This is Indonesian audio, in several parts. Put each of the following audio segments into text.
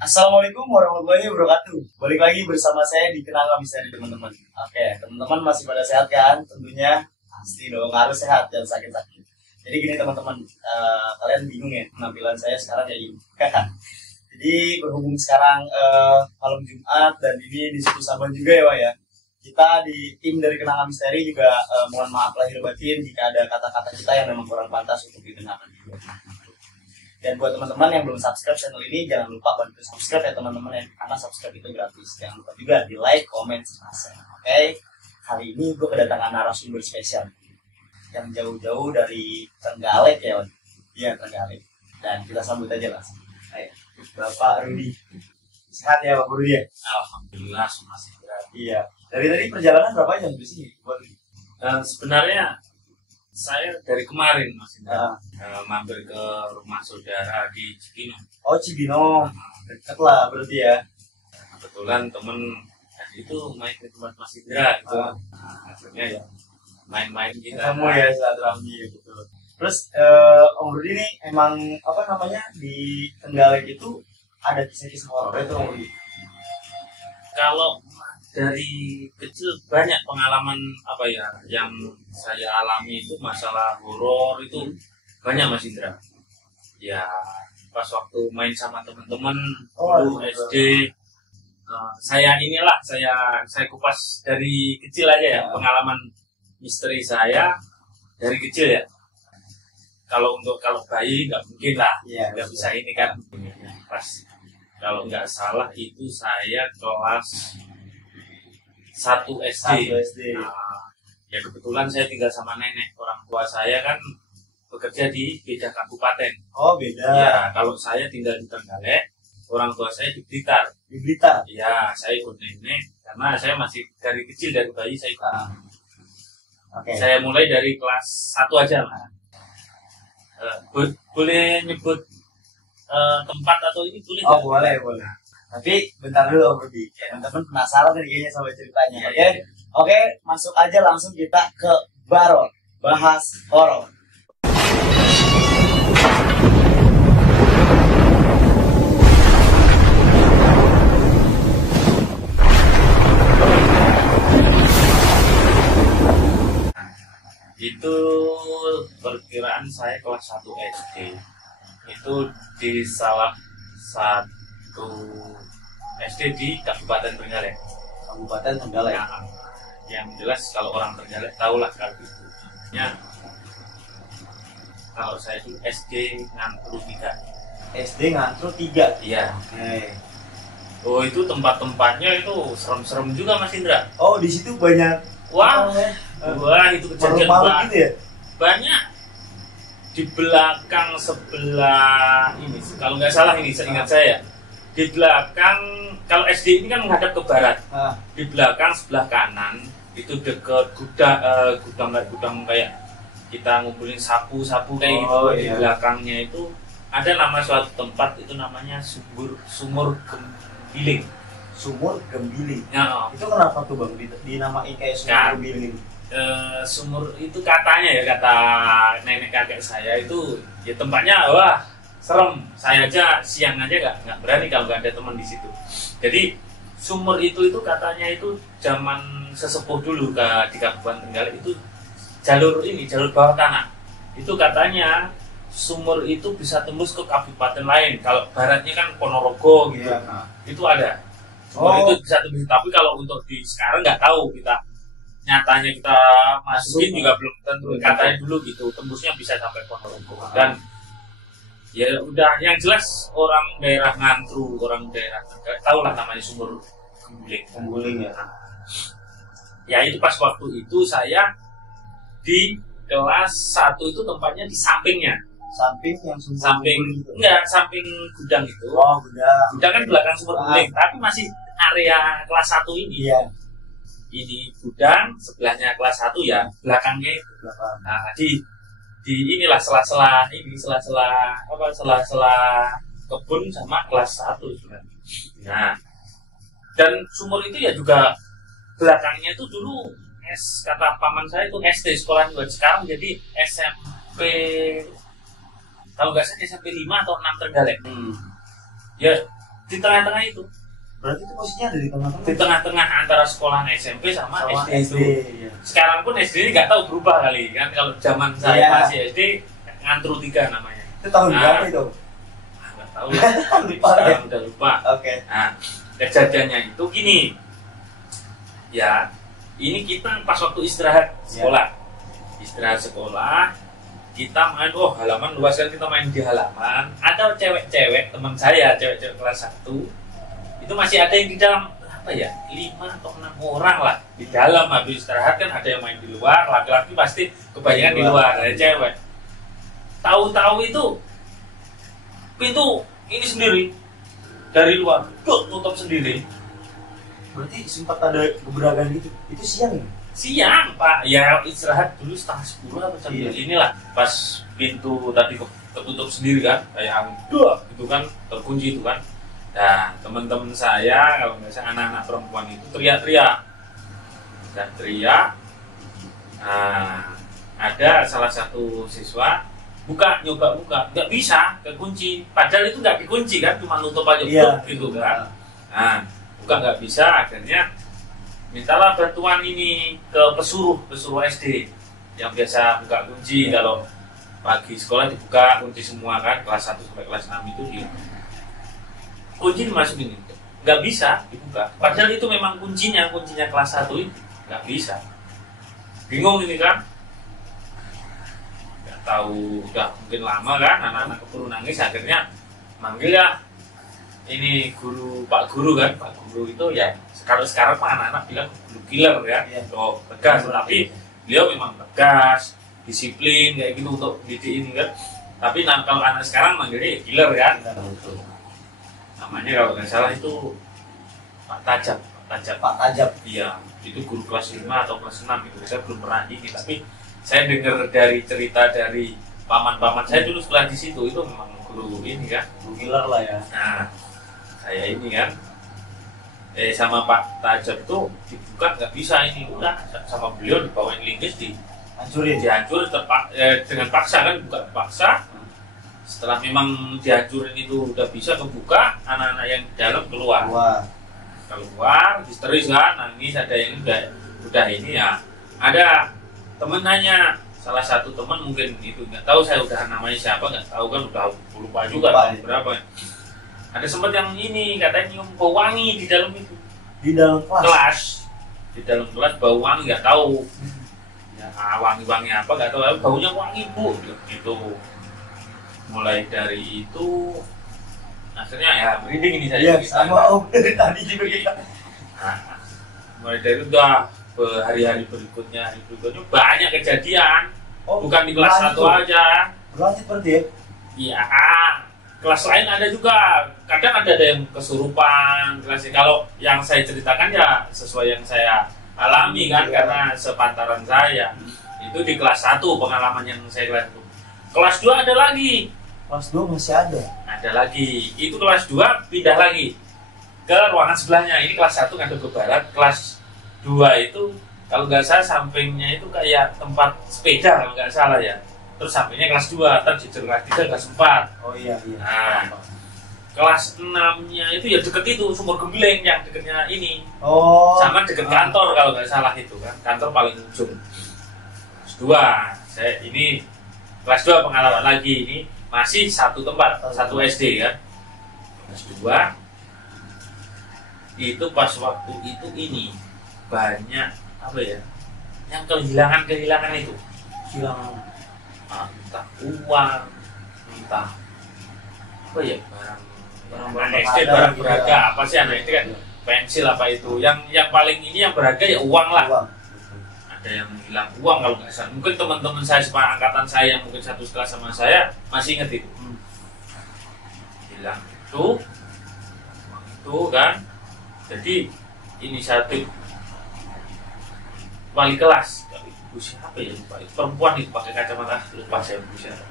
Assalamualaikum warahmatullahi wabarakatuh. Balik lagi bersama saya di Kenanga Misteri, teman-teman. Oke, teman-teman masih pada sehat kan? Tentunya pasti dong, harus sehat, jangan sakit-sakit. Jadi gini teman-teman, kalian bingung ya penampilan saya sekarang kayak gini. Jadi berhubung sekarang malam Jumat dan ini di situ Saban juga ya Pak ya. Kita di tim dari Kenanga Misteri juga mohon maaf lahir batin jika ada kata-kata kita yang memang kurang pantas untuk digunakan. Dan buat teman-teman yang belum subscribe channel ini, jangan lupa bantu subscribe ya teman-teman ya, karena subscribe itu gratis. Jangan lupa juga di like, comment, share. Oke, kali ini gue kedatangan narasumber spesial yang jauh-jauh dari Trenggalek ya, iya Trenggalek. Dan kita sambut aja langsung. Ayo, Bapak Rudi. Sehat ya Pak Rudi ya? Alhamdulillah masih sehat. Iya. Dari tadi perjalanan berapa jam di sini Pak Rudi? Sebenarnya saya dari kemarin Mas Indra mampir ke rumah saudara di Cibinong. Oh Cibinong, dekat lah berarti ya. Kebetulan temen itu main ke tempat Mas Indra gitu. Akhirnya ya main-main kita. Kamu ya silaturahmi gitu. Terus Om Rudi ini emang apa namanya di Trenggalek itu ada kisah-kisah horor itu Om Rudi? Kalau dari kecil banyak pengalaman apa ya yang saya alami itu masalah horor itu banyak Mas Indra. Ya pas waktu main sama teman-teman dulu SD, saya kupas dari kecil aja ya pengalaman misteri saya dari kecil ya. Kalau bayi nggak mungkin lah, nggak bisa ini kan. Pas kalau nggak salah itu saya kelas 1 SD. Ya kebetulan saya tinggal sama nenek. Orang tua saya kan bekerja di beda kabupaten. Oh beda. Ya kalau saya tinggal di Trenggalek, orang tua saya di Blitar. Di Blitar. Ya saya ikut nenek karena saya masih dari kecil, dari bayi saya ikut. Saya mulai dari kelas 1 aja lah. Boleh nyebut tempat atau ini boleh? Oh boleh. Tapi bentar dulu Om Rudi, teman-teman penasaran nih kayaknya sama ceritanya. Oke, masuk aja langsung kita ke Baron, bahas horor. Itu perkiraan saya kelas 1 SD. Itu di salah satu SD di Kabupaten Trenggalek. Kabupaten Trenggalek. Nah, yang jelas kalau orang Trenggalek tahulah kalau itu. Ya, kalau saya itu SD Ngantru 3. SD Ngantru 3. Iya. Oh itu tempat-tempatnya itu serem-serem juga Mas Indra. Oh di situ banyak. Wah itu kejadian banget gitu ya. Banyak di belakang sebelah ini, kalau nggak salah ini seingat saya di belakang, kalau SD ini kan menghadap ke barat, di belakang sebelah kanan itu deket gudang kayak kita ngumpulin sapu kayak gitu. Di belakangnya itu ada nama suatu tempat, itu namanya Sumur Gembiling. Sumur Gembiling. Ya, itu kenapa tuh Bang dinamain kayak Sumur Gembiling? Sumur itu katanya ya, kata nenek kakek saya itu ya tempatnya wah serem. Saya aja siang aja nggak berani kalau nggak ada teman di situ. Jadi sumur itu katanya itu zaman sesepuh dulu di Kabupaten Trenggalek itu jalur bawah tanah. Itu katanya sumur itu bisa tembus ke kabupaten lain. Kalau baratnya kan Ponorogo gitu, itu ada. Sumur itu bisa tembus. Tapi kalau untuk di sekarang nggak tahu, nyatanya kita masukin juga belum tentu. Katanya dulu gitu tembusnya bisa sampai Ponorogo. Dan ya udah, yang jelas orang daerah Ngantru, orang daerah tahu lah namanya Sumur Gembiling ya. Ya itu pas waktu itu saya di kelas 1 itu tempatnya di sampingnya. Samping gitu. Enggak, samping gudang itu. Oh gudang. Gudang kan belakang Sumur Gembiling, tapi masih area kelas 1 ini. Iya. Ini gudang, sebelahnya kelas 1 ya, belakangnya itu. Nah, di inilah sela-sela kebun sama kelas 1 sebenarnya. Nah, dan sumur itu ya juga belakangnya itu dulu kata paman saya itu SD, sekolah juga sekarang jadi SMP, kalau nggak salah SMP 5 atau 6 Trenggalek. Ya di tengah-tengah itu. Berarti itu posisinya ada di tengah-tengah. Di tengah-tengah antara sekolahan SMP sama SD itu. Iya. Sekarang pun SD ini nggak tahu berubah kali kan, kalau zaman saya Iya. masih SD Ngantru 3 namanya. Itu tahun berapa itu? Nggak tahu lah. Lupa ya. Sekarang udah lupa. Oke. Nah, kejadiannya itu gini. Ya, ini kita pas waktu istirahat sekolah. Istirahat sekolah, kita main, halaman luas kan, kita main di halaman. Ada cewek-cewek, teman saya, cewek-cewek kelas 1. Itu masih ada yang di dalam, apa ya, 5 atau 6 orang lah di dalam. Habis istirahat kan ada yang main di luar, laki-laki pasti kebanyakan di luar, ada cewek. Tahu-tahu itu pintu ini sendiri dari luar, tutup sendiri. Berarti sempat ada gebrakan gitu. Itu siang ya? Siang Pak, ya istirahat dulu setengah 10 atau jam inilah. Pas pintu tadi ketutup sendiri kan, kayak angin gitu kan, terkunci itu kan. Nah, teman-teman saya, kalau nggak salah anak-anak perempuan itu teriak-teriak. Dan teriak, nah, ada salah satu siswa nyoba buka, nggak bisa, kekunci. Padahal itu nggak dikunci kan, cuma nutup aja gitu kan. Nah, buka nggak bisa, akhirnya mintalah bantuan ini ke pesuruh SD yang biasa buka kunci. Kalau pagi sekolah dibuka kunci semua kan, kelas 1 sampai kelas 6 itu kunci dimasukin, nggak bisa dibuka. Padahal itu memang kuncinya kelas 1 itu nggak bisa. Bingung ini kan, nggak tahu, udah mungkin lama kan, anak-anak keburu nangis. Akhirnya manggil ya ini Pak Guru kan. Pak Guru itu ya, kalau sekarang mah anak-anak bilang guru killer ya, tegas. Tapi beliau memang tegas, disiplin kayak gitu untuk didik ini kan. Tapi kalau anak sekarang manggilnya killer kan. Namanya kalau nggak salah itu Pak Tajab. Pak Tajab. Iya, itu guru kelas 5 atau kelas 6 itu. Saya belum pernah ini, tapi saya dengar dari cerita dari paman-paman saya dulu sekolah di situ, itu memang guru ini kan, guru killer lah ya. Nah, saya ini kan sama Pak Tajab tuh dibuka nggak bisa, ini udah sama beliau dibawain linggis, dihancurin dengan paksa kan, buka paksa. Setelah memang dihancurin itu udah bisa kebuka, anak-anak yang di dalam keluar, histeris kan, nangis. Ada yang udah ini ya, ada temen nanya, salah satu teman mungkin itu nggak tahu, saya udah namanya siapa nggak tahu kan, udah lupa juga tahun berapa. Ada sempat yang ini katanya nyium bau wangi di dalam itu, di dalam kelas, di dalam kelas bau wangi, nggak tahu ya, wangi apa nggak tahu, baunya wangi bu gitu. Mulai dari itu akhirnya ya merinding ini saya. Sama dari tadi juga kita. Nah, mulai dari itu udah hari-hari berikutnya banyak kejadian. Bukan di kelas 1 aja. Berlanjut berarti ya? Iya, kelas lain ada juga. Kadang ada yang kesurupan. Kalau yang saya ceritakan ya sesuai yang saya alami kan, karena sepantaran saya. Itu di kelas 1 pengalaman yang saya kelas 1. Kelas 2 ada lagi. Kelas 2 masih ada? Ada lagi. Itu kelas 2 pindah lagi ke ruangan sebelahnya. Ini kelas 1 ngadep ke barat. Kelas 2 itu kalau nggak salah sampingnya itu kayak tempat sepeda kalau nggak salah ya. Terus sampingnya kelas 2, terjejer kelas 3, kelas 4. Oh iya. Nah, kelas 6-nya itu ya deket itu, Sumur Gembleng yang deketnya ini. Sama deket kantor kalau nggak salah itu kan. Kantor paling ujung. Kelas 2. Saya ini kelas 2 pengalaman lagi ini. Masih satu tempat, satu SD kan. Kelas 2 itu pas waktu itu ini banyak apa ya, yang kehilangan itu. Kehilangan entah uang, entah apa ya, barang SD, barang berharga apa sih anak SD kan, pensil apa itu. Yang paling ini yang berharga ya uang lah. Ada yang hilang uang kalau nggak salah. Mungkin teman-teman saya seangkatan saya yang mungkin satu kelas sama saya masih ingat itu. Hilang itu kan. Jadi inisiatif wali kelas, ibu siapa ya lupa, perempuan itu pakai kacamata, lupa saya ibu siapa.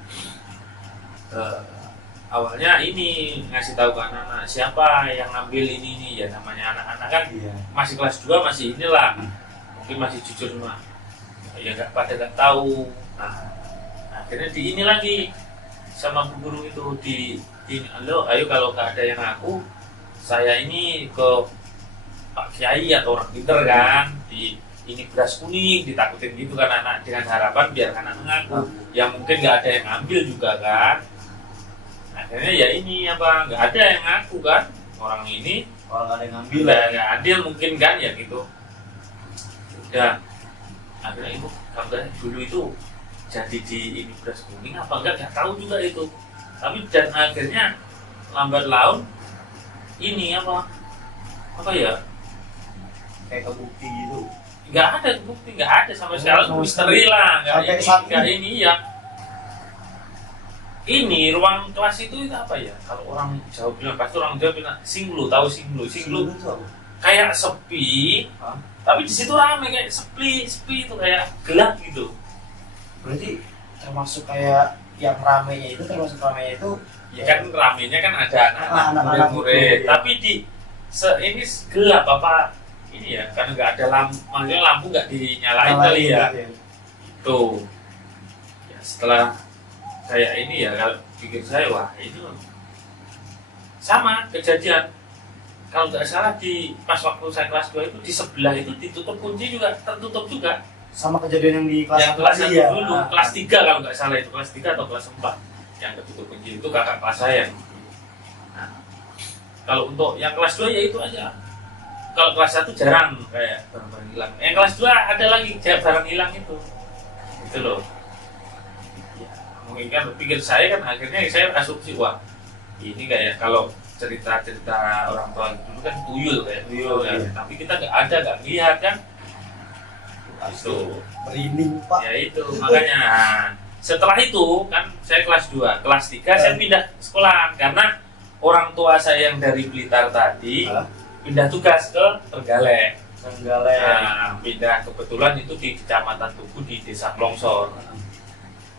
Awalnya ini ngasih tahu ke anak-anak siapa yang ngambil ini ya, namanya anak-anak kan masih kelas 2 masih inilah. Mungkin masih jujur mah ya nggak tahu. Nah, akhirnya di ini lagi sama bu guru itu di halo, ayo kalau nggak ada yang ngaku saya ini ke Pak Kiai atau orang pinter kan, ini beras kuning ditakutin gitu kan anak, dengan harapan biar anak mengaku. Ya mungkin nggak ada yang ambil juga kan. Akhirnya ya ini apa, nggak ada yang ngaku kan, orang ini Orang ada yang ngambil. nggak adil mungkin kan ya gitu. Udah akhirnya ibu kabar dulu itu jadi di ini beras kuning apa enggak tahu juga itu. Tapi dan akhirnya lambat laun ini apa ya, Kayak kebukti gitu. nggak ada bukti, nggak ada sampai sekarang, misteri lah, nggak ini ya. Ini ruang kelas itu apa ya, kalau orang Jawa bilang, pasti orang Jawa bilang singlu, tahu singlu Itu apa? kayak sepi. Hah? Tapi di situ rame, kayak sepi itu kayak gelap gitu. Berarti termasuk kayak yang ramenya itu, Ya kan ramenya kan ada anak-anak murid-murid, gitu, ya. tapi ini gelap apa ini ya, karena nggak ada lampu, maksudnya lampu nggak dinyalain kali ya. Tuh ya, setelah kayak ini ya, kalau pikir saya, wah itu sama kejadian. Kalau nggak salah pas waktu saya kelas 2 itu di sebelah itu ditutup kunci juga, tertutup juga. Sama kejadian yang di kelas Yang kelas 1 ya. dulu, kelas 3 kalau nggak salah itu, kelas 3 atau kelas 4 yang ketutup kunci itu kakak kelas saya. Nah, kalau untuk yang kelas 2 ya itu aja. Kalau kelas 1 jarang kayak barang-barang hilang. Yang kelas 2 ada lagi barang hilang itu. Gitu loh. Ya, mungkin kan pikir saya kan, akhirnya saya asumsi, wah ini kayak kalau cerita-cerita orang tua dulu kan tuyul kayak tuyul ya. Iya. Tapi kita nggak lihat kan. Itu Merinding Pak. ya itu makanya. Setelah itu kan saya kelas 2, kelas 3 saya pindah sekolah karena orang tua saya yang dari Blitar tadi pindah tugas ke Trenggalek. Nah, pindah kebetulan itu di Kecamatan Tugu di Desa Klongsor.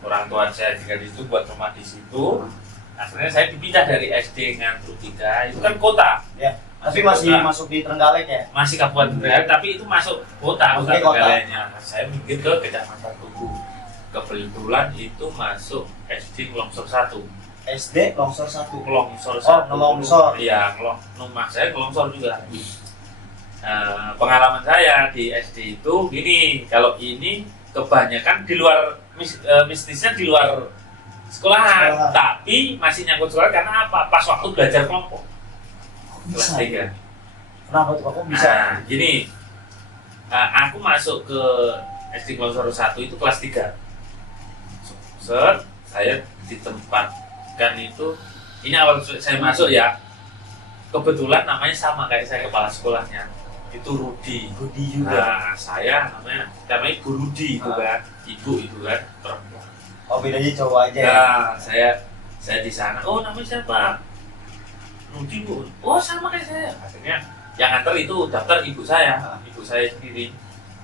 Orang tua saya tinggal di situ, buat rumah di situ. Akhirnya saya dipindah dari SD Ngantru 3, itu kan kota. Ya. Tapi masih kota. masuk di Trenggalek ya? Masih Kabupaten Trenggalek, tapi itu masuk kota, Oke, bukan kota. Trenggaleknya. Saya mungkin ke Kecamatan Tugu. Kebetulan itu masuk SD Klongsor 1. SD Longsor 1. Klongsor 1. Oh, Longsor. Iya, rumah saya Klongsor juga. Pengalaman saya di SD itu gini, kalau ini kebanyakan di luar mistisnya di luar sekolahan, tapi masih nyangkut sekolah karena apa? Pas waktu belajar kelompok. Kelas 3. Kenapa tuh kok bisa? Nah, gini, aku masuk ke SD Klongsor 1 itu kelas 3. Saya ditempatkan itu, ini awal saya masuk ya, kebetulan namanya sama kayak saya kepala sekolahnya, itu Rudi. Rudi juga. Nah, saya namanya Bu Rudi itu kan, ibu itu kan perempuan. Oh, bedanya cowok aja ya? Nah, saya di sana, oh namanya siapa? Rudi Bu. Oh sama kayak saya. Akhirnya yang nganter itu daftar ibu saya sendiri,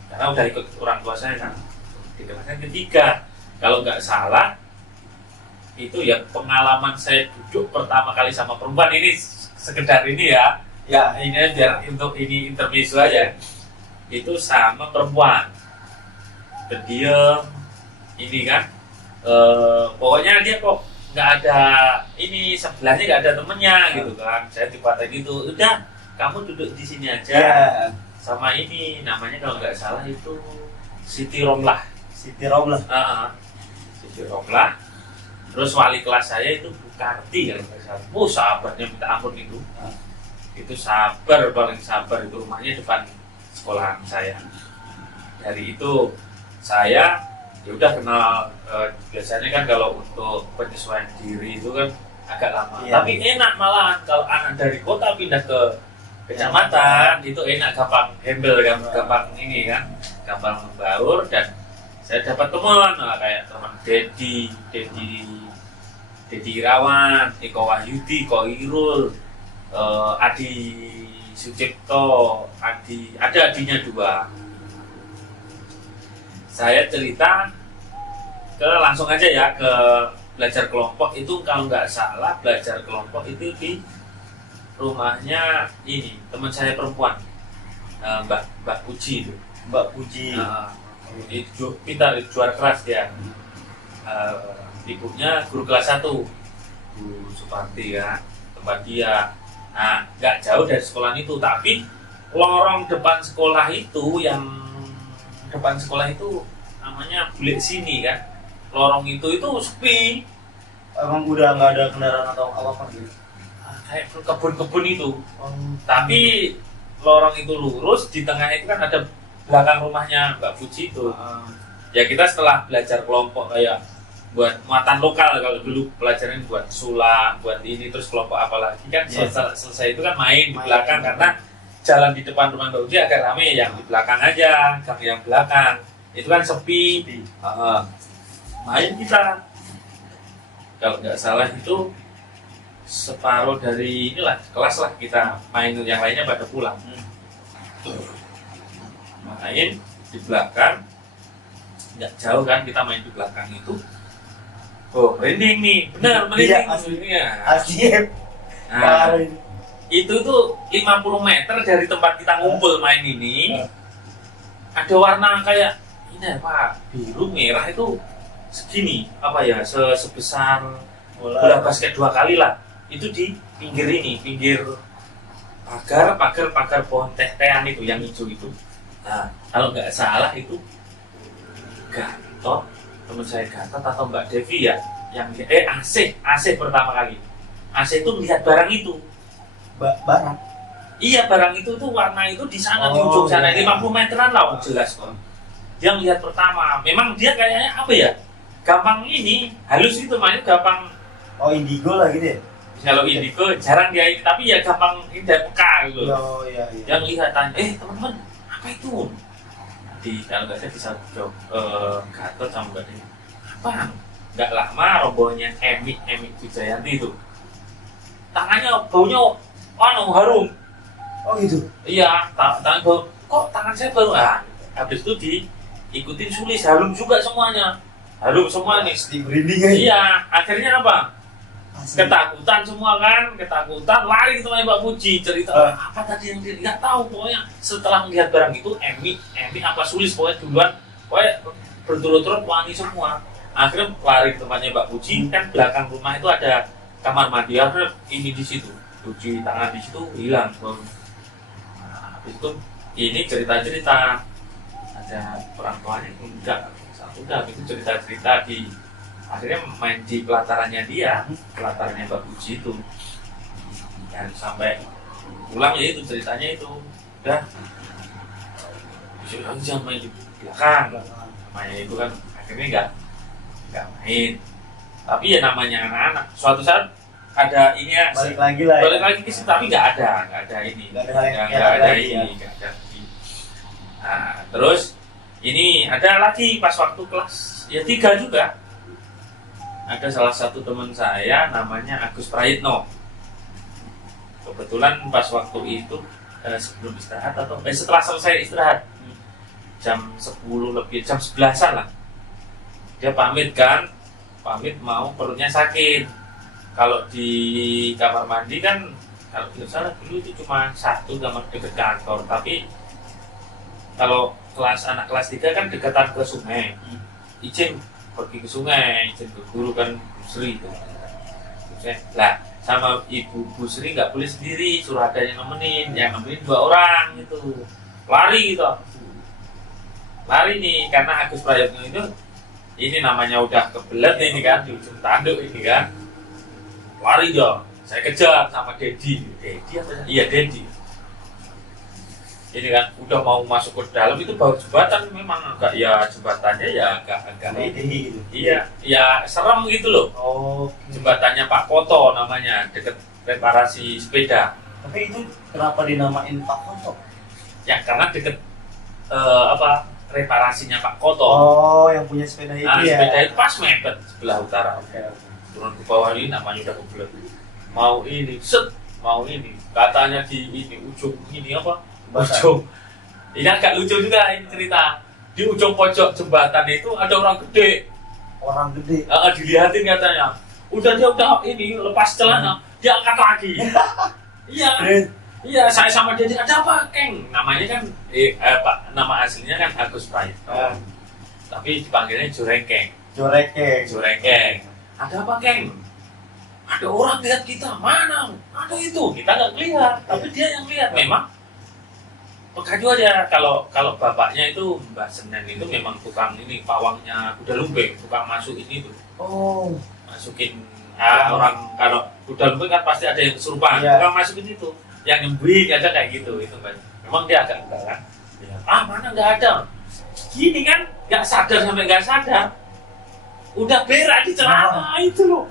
karena udah ikut orang tua saya kan. Di kelas yang ketiga, kalau nggak salah itu ya pengalaman saya duduk pertama kali sama perempuan ini, sekedar ini ya. Ya ini biar untuk ini intermezzo aja. Itu sama perempuan, pendiam, ini kan. Pokoknya dia kok nggak ada ini, sebelahnya nggak ada temennya gitu kan. Saya dipatah gitu, udah kamu duduk di sini aja. Ya. Sama ini namanya kalau nggak salah itu Siti Romlah. Siti Romlah. Siti Romlah. Terus wali kelas saya itu Bu Karti kalau nggak salah. Oh sahabatnya minta ampun itu. Itu sabar, paling sabar, itu rumahnya depan sekolahan saya. Dari itu saya ya udah kenal, biasanya kan kalau untuk penyesuaian diri itu kan agak lama. Iya. Tapi enak malahan kalau anak dari kota pindah ke kecamatan itu enak, gampang handle kan, gampang ini kan, gampang membaur. Dan saya dapat teman kayak teman Dedi Irawan, Eko Wahyudi, Ko Irul, Adi Sucipto, ada adinya 2. Saya cerita langsung aja ya ke belajar kelompok itu, kalau nggak salah belajar kelompok itu di rumahnya ini teman saya perempuan, Mbak Puji itu. Mbak Puji. Itu pintar, juara keras dia. Ibunya guru kelas 1, Bu Suparti ya, tempat dia. Nah, nggak jauh dari sekolah itu, tapi lorong depan sekolah itu namanya Bulik Sini kan. Lorong itu sepi. Emang udah nggak ada kendaraan atau apa gitu? Kayak kebun-kebun itu. Tapi lorong itu lurus, di tengah itu kan ada belakang rumahnya Mbak Puji itu. Ya kita setelah belajar kelompok kayak buat muatan lokal, kalau dulu pelajaran buat sulak, buat ini, terus kelompok apa lagi kan selesai itu kan main di belakang, karena jalan di depan rumah Mbak Uji agak rame, yang di belakang aja, yang belakang itu kan sepi. Main kita, kalau nggak salah itu separuh dari inilah kelas lah kita main, yang lainnya pada pulang. Main di belakang, nggak jauh kan, kita main di belakang itu. Oh, merinding nih, benar merinding. Asli. Nah, itu tuh 50 meter dari tempat kita ngumpul main ini. Ada warna kayak ini apa, biru merah itu segini, apa ya, sebesar bola basket 2 kali lah. Itu di pinggir ini, pinggir pagar pohon teh-tehan itu yang hijau itu. Nah, kalau nggak salah itu Gatot, teman saya Gatot atau Mbak Devi ya, yang AC pertama kali. AC itu melihat barang itu. Barang? Iya, barang itu tuh warna itu di sana, di ujung sana, 50 meteran lah, jelas kok. Dia lihat pertama, memang dia kayaknya apa ya, gampang ini, halus itu, makanya gampang. Oh, indigo lah gitu ya? Kalau indigo jarang dia ini, tapi ya gampang ini peka gitu. Iya. Yang lihat tanya, teman-teman, apa itu? Kalau nggak ada bisa jawab Gatot sama Mbak Dewi. Apa? Nggak lama robohnya Emi Wijayanti itu. Tangannya baunya harum. Oh gitu? Iya, tangan bau. Kok tangan saya bau? Habis itu diikutin Sulis, harum juga semuanya. Harum semua nih. Merinding aja. Iya, akhirnya apa? Ketakutan semua kan, lari ke tempat Mbak Puji, cerita apa tadi yang dia nggak tahu. Pokoknya setelah melihat barang itu, Emi apa Sulis pokoknya duluan, pokoknya berturut-turut wangi semua. Akhirnya lari ke tempatnya Mbak Puji, kan belakang rumah itu ada kamar mandi, akhirnya ini di situ, cuci tangan di situ hilang. Nah, habis itu ini cerita-cerita, ada orang tuanya udah itu cerita-cerita di. Akhirnya main di pelatarannya pelatarannya Mbak Puji itu, dan sampai pulang ya itu ceritanya itu udah jangan main di belakang, namanya itu kan akhirnya nggak main. Tapi ya namanya anak-anak, suatu saat ada ini ya, balik lagi ke situ, tapi nggak ada ini. Nah, terus ini ada lagi pas waktu kelas ya 3 juga. Ada salah satu teman saya namanya Agus Prayitno. Kebetulan pas waktu itu sebelum istirahat atau setelah selesai istirahat jam 10 lebih, jam 11-an lah, dia pamit mau perutnya sakit. Kalau di kamar mandi kan, kalau tidak salah dulu itu cuma 1 kamar dekat kantor, tapi kalau anak kelas 3 kan dekatan ke sungai, izin pergi ke sungai, izin ke guru kan Bu Sri itu. Lah sama Ibu Bu Sri nggak boleh sendiri, suruh ada yang nemenin 2 orang itu. Lari nih, karena Agus Prayitno itu ini namanya udah kebelet ini kan, di ujung tanduk ini kan. Lari dong, saya kejar sama Dedi apa ya? Iya Dedi. Ini kan udah mau masuk ke dalam itu bawah jembatan, memang agak ya jembatannya ya agak ini gitu. Iya, ya serem gitu loh. Jembatannya Pak Koto namanya, deket reparasi sepeda. Tapi itu kenapa dinamain Pak Koto? Ya karena deket reparasinya Pak Koto. Oh, yang punya sepeda itu ya. Sepeda itu pas mepet sebelah utara. Turun ke bawah ini namanya udah kebelet. Mau ini, katanya di ini ujung ini apa? Ujung. Ini agak lucu juga ini cerita. Di ujung pojok jembatan itu ada orang gede. Dilihatin katanya. Dia udah ini lepas celana, dia angkat lagi. Iya, saya sama dia, ada apa, Keng? Namanya kan nama aslinya kan Agus Prayitno. Tapi dipanggilnya Jorengkeng. Ada apa, Keng? ada orang lihat kita, mana ada itu, kita nggak lihat, tapi dia yang lihat. Memang pekaju aja. Kalau bapaknya itu Mbah Senen itu memang tukang ini, pawangnya kuda lumping, tukang masukin itu. Oh, Masukin orang, kalau kuda lumping kan pasti ada yang kesurupan, tukang masukin itu, yang nyembunyi aja kayak gitu. Itu Mbak, memang dia agak enggak kan, mana nggak ada, gini kan, nggak sadar sampai nggak sadar, udah berak di celana itu loh,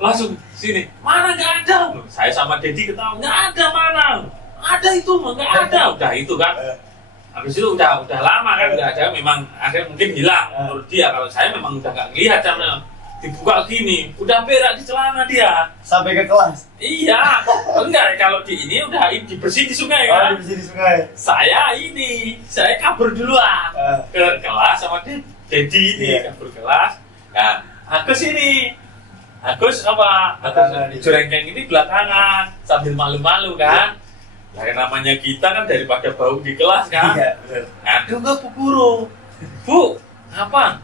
langsung sini, mana nggak ada, saya sama Dedi ketawa, nggak ada, mana ada itu, nggak ada, udah itu kan. Habis itu udah lama kan nggak ada, memang ada mungkin hilang menurut dia. Kalau saya memang udah nggak lihat karena dibuka gini, udah berak di celana dia sampai ke kelas. Iya, enggak, kalau di ini udah dibersihin di sungai kan. Dibersihin di sungai. Saya kabur duluan ke kelas sama Dedi ini kabur kelas. Nah, Agus ini, Agus Jurengkeng ini belakangan sambil malu-malu kan. Nah, namanya kita kan daripada bau di kelas kan. Iya, benar. Aduh enggak Bu Guru. Bu, apa?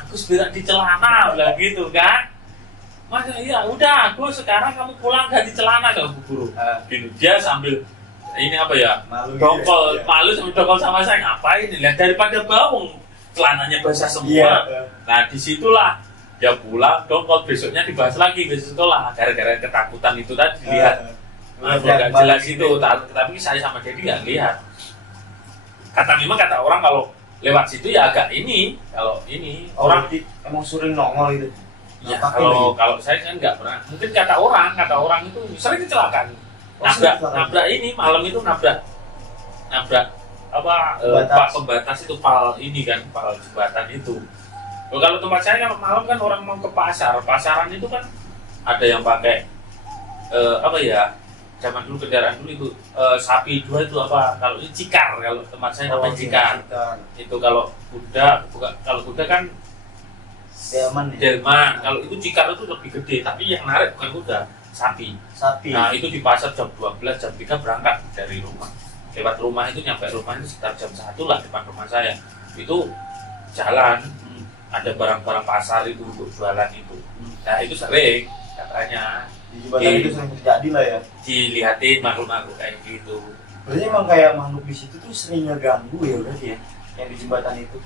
Agus berak di celana, bilang gitu kan. Masa iya, udah Agus sekarang kamu pulang ganti celana kalau Bu Guru. Gini, dia sambil ini apa ya? Dongkol, malu sambil dongkol sama saya, ngapain? Lihat daripada bau, celananya basah semua. Iya. Nah, disitulah dia pulang, dongkol, besoknya dibahas lagi besok sekolah. Gara-gara ketakutan itu tadi dilihat. Nggak jelas itu, tapi saya sama Dedi nggak lihat. Memang kata orang kalau lewat situ ya agak ini, kalau ini orang emang sering nongol itu. Ya kalau saya kan nggak pernah. Mungkin kata orang itu sering kecelakaan. Nabrak ini malam itu nabrak apa pak pembatas itu, pal ini kan, pal jembatan itu. Kalau tempat saya kan malam kan orang mau ke pasaran itu kan ada yang pakai apa ya, zaman dulu kendaraan dulu itu sapi dua itu apa, kalau ini cikar, kalau tempat saya namanya cikar. Itu kalau kuda kan delman, kalau itu cikar itu lebih gede, tapi yang narik bukan kuda, sapi. Nah itu di pasar jam 12, jam 3 berangkat dari rumah, lewat rumah itu nyampe rumah itu sekitar jam 1 lah, depan rumah saya itu jalan ada barang-barang pasar itu untuk jualan itu. Nah itu sering katanya di jembatan itu sering terjadi lah ya, dilihatin makhluk-makhluk kayak gitu. Berarti emang kayak makhluk di situ tuh sering ngeganggu ya berarti ya, yang di jembatan itu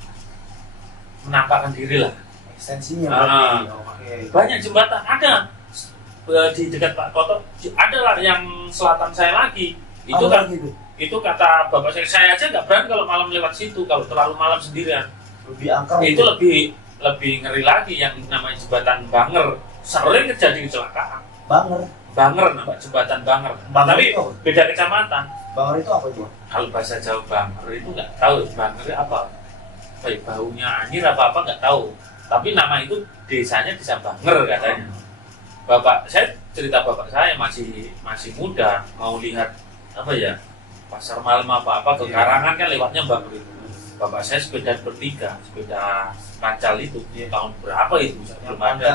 menampakkan diri lah ekstensinya berarti. Okay. Banyak jembatan ada di dekat Pak Koto, ada lah yang selatan saya lagi itu kan gitu. Itu kata bapak saya aja nggak berani kalau malam lewat situ, kalau terlalu malam sendirian. Lebih angker itu lebih ngeri lagi, yang namanya jembatan Banger sering terjadi kecelakaan. Banger nama jembatan Banger. Tapi beda kecamatan. Banger itu apa tuh? Kalau bahasa Jawa Banger itu nggak tahu Banger apa. Kayak baunya anjir apa nggak tahu. Tapi nama itu desanya desa Banger katanya. Saya cerita bapak saya masih muda, mau lihat apa ya, pasar malam apa ke Karangan kan lewatnya Banger itu. Bapak saya sepeda bertiga, sepeda pancal itu tahun berapa itu? Belum ada.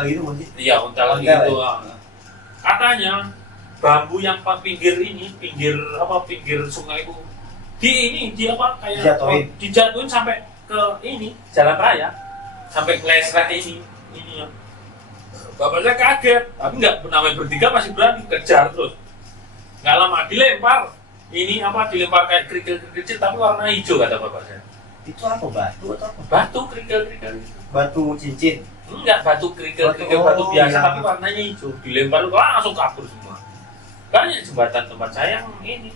Iya, ontel gitu. Katanya bambu yang pinggir sungai itu di apa kayak dijatuhin sampai ke ini jalan raya, sampai kelesret ini ya. Bapak saya kaget, tapi nggak namanya bertiga masih berani kejar terus. Nggak lama dilempar kayak kerikil tapi warna hijau kata bapak saya. Itu apa, batu atau apa? Batu kerikil. Batu cincin? Enggak, batu kerikil, batu biasa tapi warnanya hijau. Dilempar langsung kabur semua. Banyak jembatan tempat saya yang ini.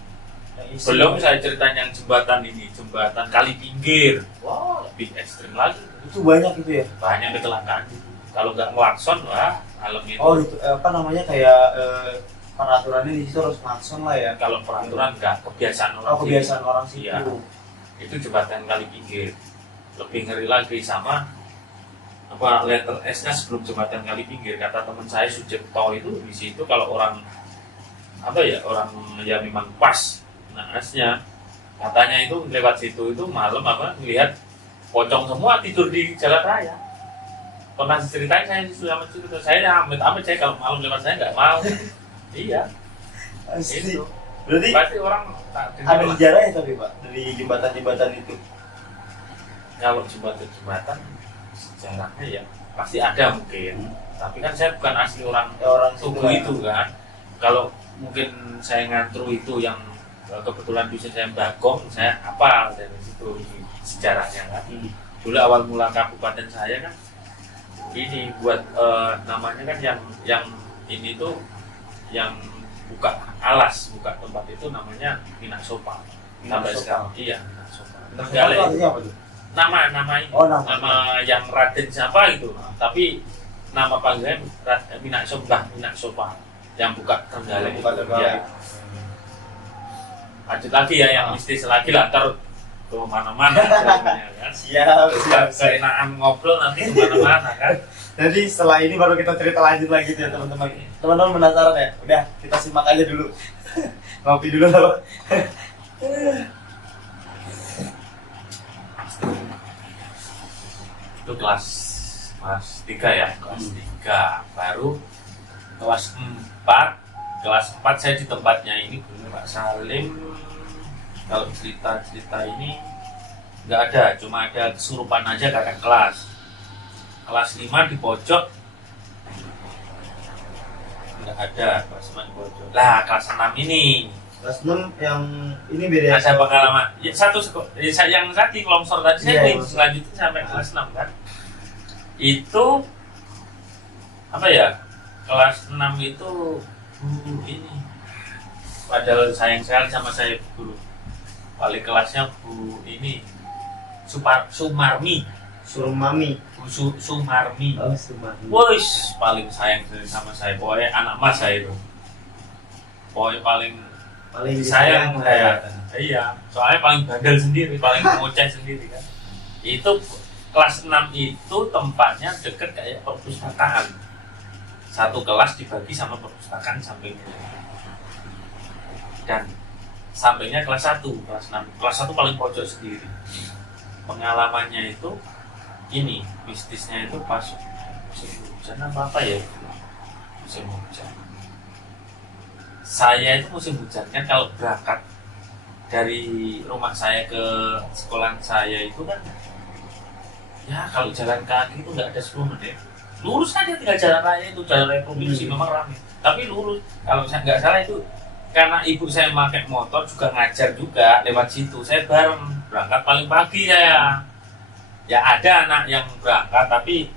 Belum saya ceritain yang jembatan ini, jembatan kali pinggir. Wah, lebih ekstrim lagi. Itu banyak itu ya? Banyak kecelakaan itu. Kalau nggak ngelakson, wah, malam itu. Oh, itu apa namanya, kayak peraturannya di situ harus ngelakson lah ya? Kalau peraturan nggak, kebiasaan orang. Oh, kebiasaan orang situ. Iya. Itu jembatan kali pinggir. Lebih ngeri lagi sama apa, letter S-nya sebelum jembatan kali pinggir. Kata teman saya Sucipto itu di situ kalau orang apa ya, orang ya memang pas nah S-nya, katanya itu lewat situ itu malam apa melihat pocong semua tidur di jalan raya. Pernah ceritain saya sudah mencerita, saya amit-amit saya kalau malam lewat saya nggak mau. Iya. Itu. Berarti pasti orang ada sejarahnya tapi Pak dari jembatan-jembatan itu. Kalau jembatan sejarahnya ya pasti ada mungkin. tapi kan saya bukan asli orang orang Tugu situ, itu kan. Kalau mungkin saya ngantru itu yang kebetulan dusun saya Bagong, saya hafal dari situ sejarahnya kan. Dulu awal mula kabupaten saya kan ini buat namanya kan yang ini tuh yang buka alas, buka tempat itu namanya Minaksopa. Sampai sekarang iya, Minaksopa. Trenggalek artinya apa tuh? nama ini, Oh, nama. nama yang Raden siapa gitu. Tapi nama panggilnya Minaksopa yang buka Trenggalek. Buka Trenggalek. Ya. Lanjut lagi ya yang mistis lagi lah, ntar ke mana-mana kan. Siap. Keenaan ngobrol nanti kemana-mana kan. Jadi setelah ini baru kita cerita lanjut lagi ya teman-teman. Teman-teman penasaran ya? Udah, kita simak aja dulu. Ngopi dulu lah, Pak. Itu kelas 3 ya, kelas 3. Baru kelas 4 saya di tempatnya ini dulu Pak Salim. Kalau cerita ini nggak ada, cuma ada kesurupan aja kakak kelas. Kelas 5 di pojok nggak ada, kelas 5 di pojok. Lah kelas 6 ini Kelas 6 yang ini beda ya? ada pengalaman. Ya, yang tadi longsor tadi saya Iya, selanjutnya sampai kelas 6 kan. Itu apa ya? Kelas 6 itu ini. Padahal sayang sekali sama saya guru. Wali kelasnya Bu ini Sumarmi. Surmami. Bu Sumarmi. Oh, Surmami. Wis paling sayang sama saya. Pokoknya anak mas saya itu. Pokoknya paling sayang saya. Iya, soalnya paling bandel sendiri, paling ngoceh sendiri kan. Itu kelas 6 itu tempatnya deket kayak perpustakaan. Satu kelas dibagi sama perpustakaan sampingnya. Dan sampingnya kelas 1, kelas 6. Kelas 1 paling pojok sendiri. Pengalamannya itu ini, mistisnya itu pas musim hujan apa ya? Musim hujan. Saya itu musim hujan kan kalau berangkat dari rumah saya ke sekolah saya itu kan ya kalau jalan kaki itu nggak ada 10 menit. Lurus aja tinggal jalan raya itu, jalan raya provinsi memang ramai. Tapi lurus, kalau saya nggak salah itu karena ibu saya pakai motor juga ngajar juga lewat situ. Saya bareng berangkat paling pagi saya. Ya ada anak yang berangkat tapi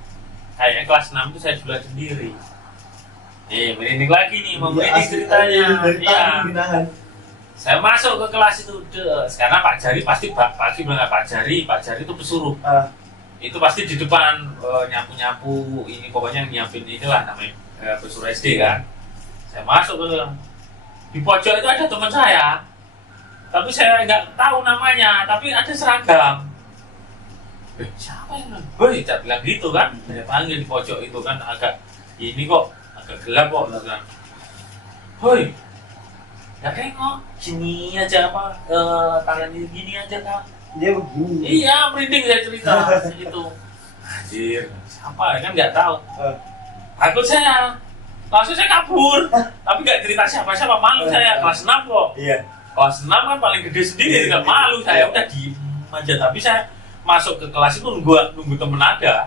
kayaknya kelas 6 itu saya duluan sendiri. Merinding lagi nih, mau merinding ceritanya. Iya. Saya masuk ke kelas itu, karena Pak Jari pasti pagi berangkat Pak Jari itu pesuruh. Itu pasti di depan nyapu-nyapu ini pokoknya nyiapin inilah namanya pesuruh SD kan. Saya masuk ke di pojok itu ada teman saya, tapi saya nggak tahu namanya, tapi ada seragam. Siapa yang Boy, saya bilang gitu kan. Saya panggil di pojok itu kan agak ini kok agak gelap kok kan. Hoi, ya tengok sini aja apa tangan gini aja kan. Dia begini. Iya, merinding saya cerita gitu. Anjir, siapa kan nggak tahu. Takut saya, langsung saya kabur. Tapi nggak cerita siapa malu saya. Kelas 6 kok. Iya. Kelas 6 kan paling gede sendiri, nggak malu saya. Udah diem aja. Tapi saya masuk ke kelas itu nunggu temen ada.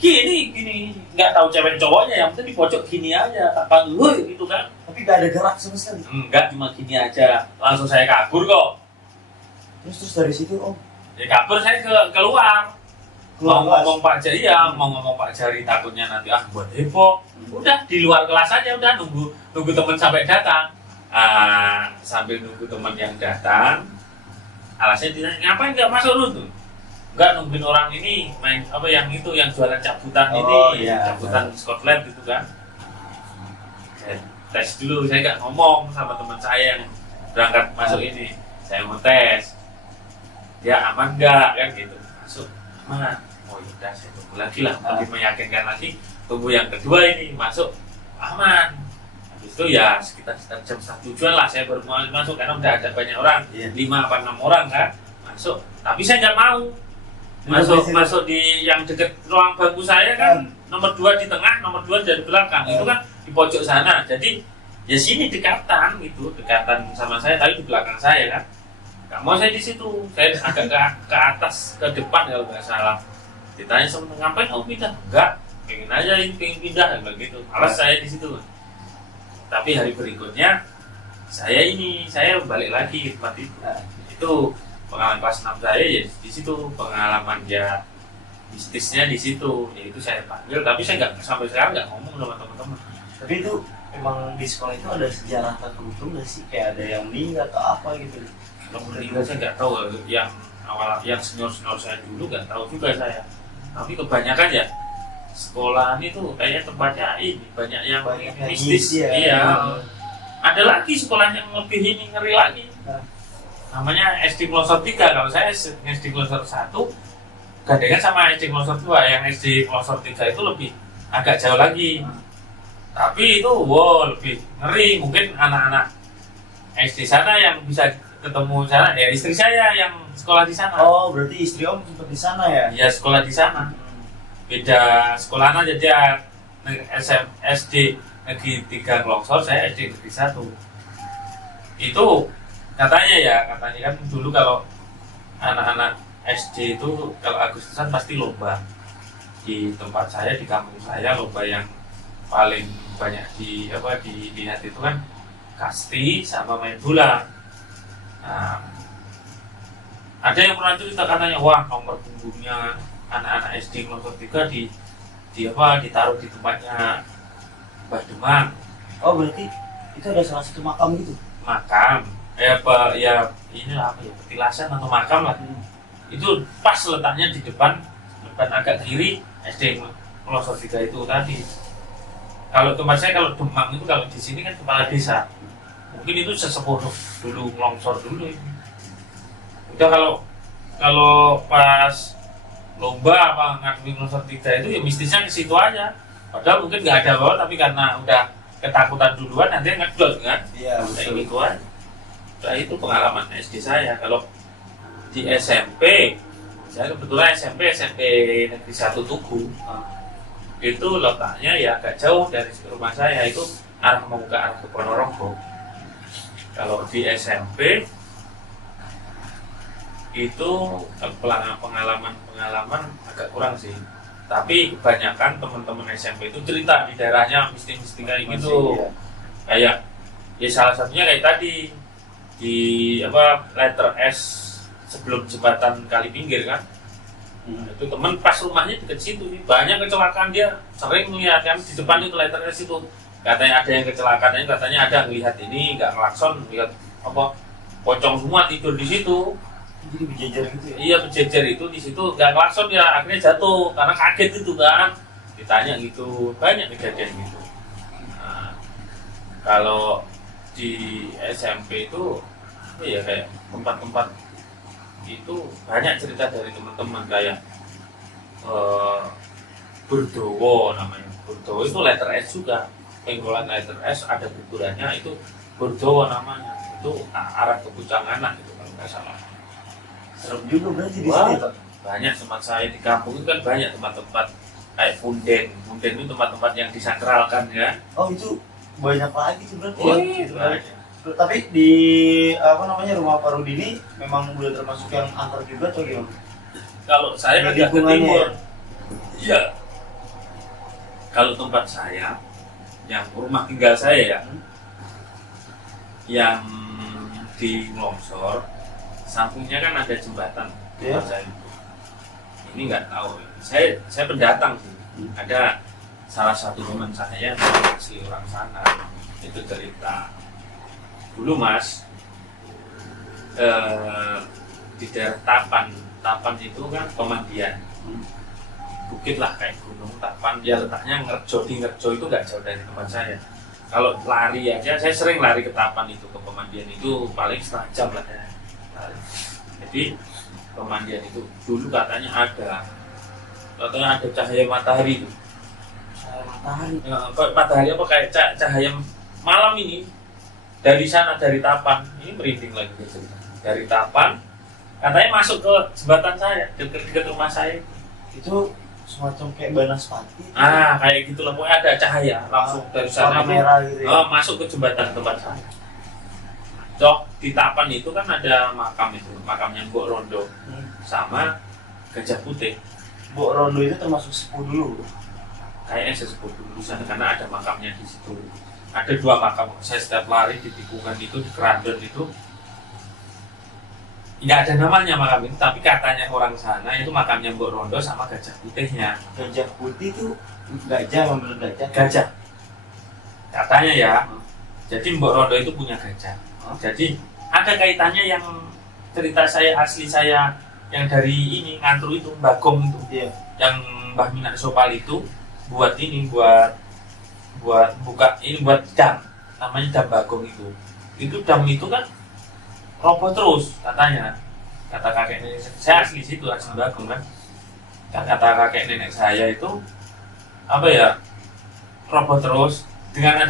Gini, nggak tahu cewek cowoknya, yang penting di pojok gini aja. Tak panggil gitu kan. Tapi nggak ada gerak sama sekali. Enggak, cuma gini aja. Langsung saya kabur kok. Terus dari situ Om? Ya kabur saya keluar. Mau kelas. ngomong Pak Jari ya, mau ngomong Pak Jari takutnya nanti buat heboh. Udah di luar kelas aja, udah nunggu teman sampai datang. Sambil nunggu teman yang datang, alasnya ditanya ngapain nggak masuk lu tuh? Nggak, nungguin orang ini main apa yang itu yang jualan cabutan ini, iya. cabutan Scotland gitu kan. Tes dulu, saya nggak ngomong sama teman saya yang berangkat masuk ini. Saya mau tes, ya aman nggak kan gitu. Masuk aman. Oh yaudah, saya tunggu lagi lah, lebih meyakinkan lagi. Tunggu yang kedua ini masuk aman. Habis itu ya sekitar jam 7:30 lah saya baru masuk karena udah ada banyak orang, 5 apa 6 orang kan masuk. Tapi saya nggak mau masuk di yang deket ruang bangku saya kan, nomor 2 di tengah, nomor 2 dari belakang. Itu kan di pojok sana. Jadi ya sini dekatan gitu, dekatan sama saya tapi di belakang saya kan. Gak mau saya di situ, saya agak ke atas, ke depan kalau nggak salah. Ditanya sama ngapain kamu pindah? Enggak, pengen aja ini pengen pindah kayak gitu. Malas saya di situ. Tapi hari berikutnya saya balik lagi ke tempat itu. Itu pengalaman kelas 6 saya ya di situ, pengalaman ya mistisnya di situ. Yaitu saya panggil, tapi saya nggak sampai sekarang nggak ngomong sama teman-teman. Tapi itu emang di sekolah itu ada sejarah tertentu nggak sih, kayak ada yang meninggal atau apa gitu? Kalau meninggal saya nggak tahu, yang yang senior saya dulu nggak tahu juga saya. Tapi kebanyakan ya sekolahan itu kayaknya tempatnya ini banyak yang mistis ya. Iya. Ada lagi sekolah yang lebih ini ngeri lagi. Namanya SD Kloser 3. Kalau saya SD Kloser 1 gandengan sama SD Kloser 2. Yang SD Kloser 3 itu lebih agak jauh lagi. Tapi itu lebih ngeri. Mungkin anak-anak SD sana yang bisa ketemu sana ya, istri saya yang sekolah di sana. Oh, berarti istri Om sempat di sana ya? Iya, sekolah di sana. Beda sekolahan aja, dia SD Negeri 3 Kloser, saya SD Negeri 1. Itu katanya kan dulu kalau anak-anak SD itu kalau Agustusan pasti lomba. Di tempat saya, di kampung saya, lomba yang paling banyak dilihat itu kan kasti sama main bola. Nah, ada yang pernah cerita katanya, wah nomor punggungnya anak-anak SD Kloser 3 ditaruh di tempatnya Mbah Demang. Oh, berarti itu ada salah satu makam gitu? Makam, inilah petilasan atau makam lah. Itu pas letaknya di depan agak kiri SD Kloser 3 itu tadi. Kalau tempat saya, kalau Demang itu, kalau di sini kan kepala desa. Mungkin itu sesepuh dulu longsor dulu ini. Udah kalau pas lomba apa ngadepin Kloser 3 itu ya mistisnya ke situ aja. Padahal mungkin nggak ada bawah, tapi karena udah ketakutan duluan nanti ngedot kan. Iya, kayak gitu aja. Nah, itu pengalaman SD saya. Kalau di SMP, saya kebetulan SMP Negeri 1 Tugu. Itu letaknya ya agak jauh dari rumah saya, itu mau ke arah ke Ponorogo. Kalau di SMP itu pengalaman agak kurang sih. Tapi kebanyakan teman-teman SMP itu cerita di daerahnya mistis-mistis kayak gitu. Iya. Kayak ya salah satunya kayak tadi di letter S sebelum jembatan Kali Pinggir kan. Itu teman pas rumahnya dekat situ nih, banyak kecelakaan, dia sering melihat kan di depan itu letter S itu. Katanya ada yang kecelakaan, katanya ada yang melihat ini nggak ngelakson, lihat pocong semua tidur di situ. Jadi berjejer gitu ya? Iya, berjejer itu di situ nggak ngelakson, ya akhirnya jatuh karena kaget itu kan. Ditanya gitu, banyak kejadian gitu. Nah, kalau di SMP itu kayak tempat-tempat itu banyak cerita dari teman-teman kayak Burdowo namanya. Burdowo itu letter S juga. Penggolan letter S ada kuburannya, itu Burdowo namanya. Itu arah ke Pucanganak itu kalau nggak salah. Serem juga berarti di sini, Pak. Banyak tempat saya di kampung itu kan banyak tempat-tempat kayak Punden itu tempat-tempat yang disakralkan ya. Oh, itu banyak lagi tuh berarti. Itu banyak. Tapi di rumah Pak Rudi ini memang udah termasuk yang angker juga atau gimana? Kalau saya kan ke timur. Iya. Kalau tempat saya, yang rumah tinggal saya ya, yang di Longsor, sampingnya kan ada jembatan tempat saya itu. Ini nggak tahu. Saya pendatang sih. Ada salah satu teman saya asli orang sana itu cerita. Dulu Mas, di daerah Tapan itu kan pemandian, bukit lah kayak gunung Tapan. Ya letaknya di Ngerjo itu nggak jauh dari tempat saya. Kalau lari aja, saya sering lari ke Tapan itu, ke pemandian itu paling setengah jam lah ya. Jadi pemandian itu dulu katanya ada cahaya matahari itu. Cahaya matahari? Matahari apa kayak cahaya malam ini. Dari sana, dari Tapan, ini merinding lagi dari Tapan, katanya masuk ke jembatan saya, dekat rumah saya. Itu semacam kayak Banaspati. Kayak gitu lah, pokoknya ada cahaya langsung dari sana merah gitu ya? masuk ke jembatan tempat saya. Di Tapan itu kan ada makamnya Mbok Rondo sama Gajah Putih. Mbok Rondo itu termasuk sepuh dulu? kayaknya saya sebut dulu di sana karena ada makamnya di situ. Ada 2 makam. Saya setiap lari di tikungan itu, di Kerandon itu, nggak ada namanya makam itu, tapi katanya orang sana itu makamnya Mbok Rondo sama gajah putihnya. Gajah putih itu gajah, bener gajah. Gajah. Katanya ya. Jadi Mbok Rondo itu punya gajah. Jadi ada kaitannya yang cerita saya asli saya yang dari ini Ngantru itu Bagong itu. Iya. Yang Mbah Minak Sopal itu buat ini buat buka ini buat dam, namanya dam Bagong itu dam itu kan roboh terus katanya, kata kakek nenek saya asli situ asli Bagong kan, kata kakek nenek saya itu apa ya, roboh terus dengan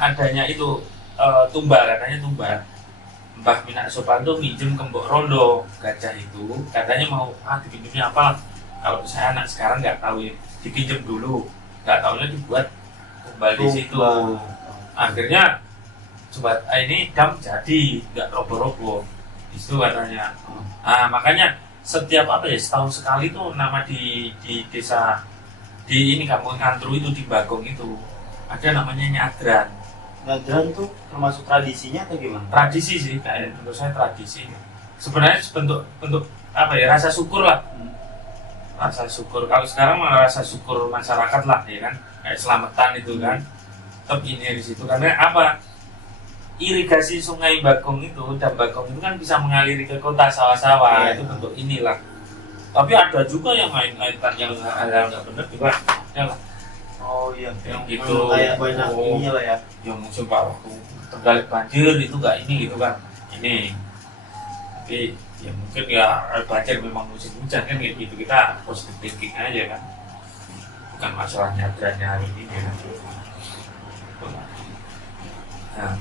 adanya itu tumbar, katanya tumbar. Mbah Minak Sopal itu minjem ke Mbok Rondo gajah itu, katanya mau dipinjemnya apa, kalau saya anak sekarang nggak tahu ya, dipinjem dulu, nggak tahunya dibuat kembali di situ. Akhirnya coba ini dam jadi nggak roboh-roboh itu katanya. Nah, makanya setiap setahun sekali tuh nama di desa di ini kampung Ngantru itu di Bagong itu ada namanya nyadran. Nyadran tuh termasuk tradisinya atau gimana? Tradisi sih, kayak menurut saya tradisi. Sebenarnya bentuk rasa syukur lah. Rasa syukur. Kalau sekarang malah rasa syukur masyarakat lah, ya kan? Kayak selamatan itu kan. Tetap ini di situ karena apa? Irigasi sungai Bagong itu, dam Bagong itu kan bisa mengaliri ke kota sawah-sawah. Itu bentuk inilah. Tapi ada juga yang kaitan yang nggak benar juga. Ya lah. Oh iya, yang gitu. Kayak banyak ininya lah ya. Yang muncul pak waktu tergalak banjir itu nggak ini gitu kan. Ini. Tapi ya mungkin ya banjir memang musim hujan kan kayak gitu, kita positive thinking aja kan, bukan masalah nyadrannya hari ini kan. Nah,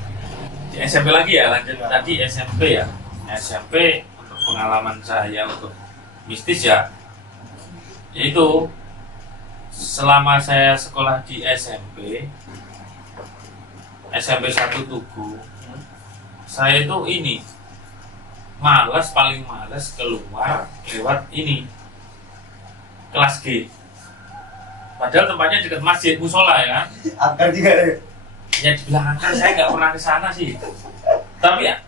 di SMP lagi ya, lanjut tadi SMP ya. SMP untuk pengalaman saya untuk mistis ya, yaitu selama saya sekolah di SMP 1 Tugu, saya itu ini paling malas keluar lewat ini kelas G, padahal tempatnya dekat masjid musola ya. Akar juga Ya dibilang angker, saya nggak pernah ke sana sih, tapi ya